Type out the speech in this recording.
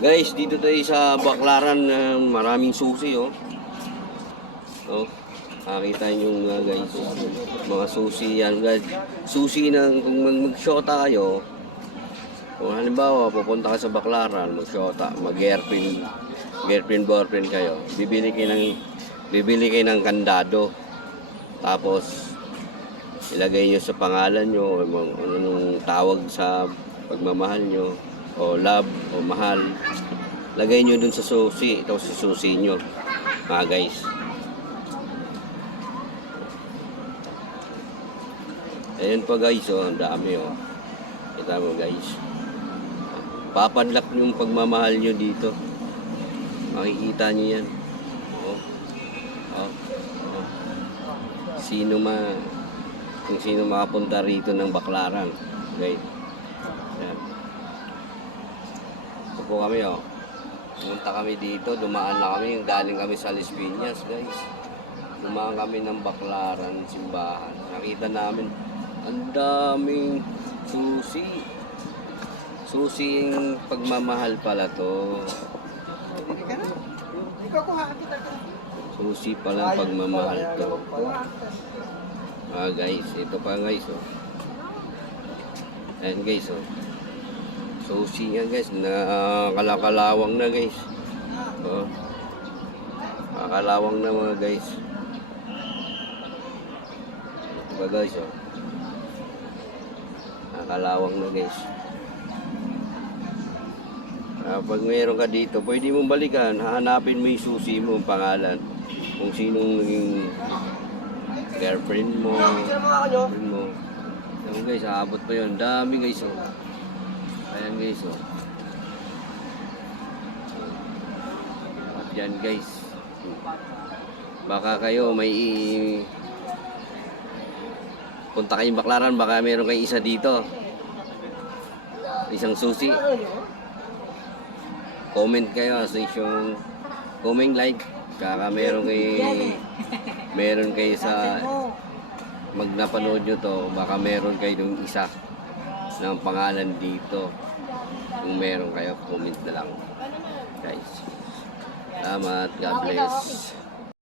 Guys, dito tayo sa Baclaran na maraming susi, oh. Oh, nakita nyo guys, mga susi yan, guys. Susi ng kung mag-shota kayo, kung halimbawa pupunta ka sa Baclaran, mag-shota, girlfriend, boyfriend kayo, bibili kayo ng kandado. Tapos ilagay nyo sa pangalan nyo, anong tawag sa pagmamahal nyo, o love, o mahal. Lagay nyo dun sa susi, ito sa susi nyo, mga guys. Ayan pa guys, oh, ang dami, oh. Kita mo guys. Papadlak yung pagmamahal nyo dito. Makikita nyo yan. Oh. Oh. Oh. Kung sino makapunta rito ng Baclaran. Guys. Ayan. Ito po kami, oh. Pumunta kami dito, dumaan na kami, galing kami sa Las Piñas, guys. Dumaan kami ng Baclaran, simbahan. Nakita namin, ang daming susi. Susing pagmamahal pala to. Susi pala pagmamahal to. Guys, ito pa guys, oh. Ayan guys, oh. Susi yan guys, nakakalawang na guys. Oh. Nakakalawang na mga guys. Ito pa guys, oh. Nakakalawang na guys. Pag mayroon ka dito, pwede mong balikan, hahanapin mo yung susi mo, ang pangalan. Kung sinong naging girlfriend mo, girlfriend mo. Ayan guys, aabot pa yun. Dami guys, oh. Ayan guys, oh. Diyan guys. Baka kayo may punta kayong Baclaran, baka meron kayong isa dito. Isang susi. Comment kayo sa isyong comment, like. Kaka meron kayo sa napanood nyo to, baka meron kayo ng isa ng pangalan dito. Kung meron kayo, comment na lang guys. Salamat, God bless.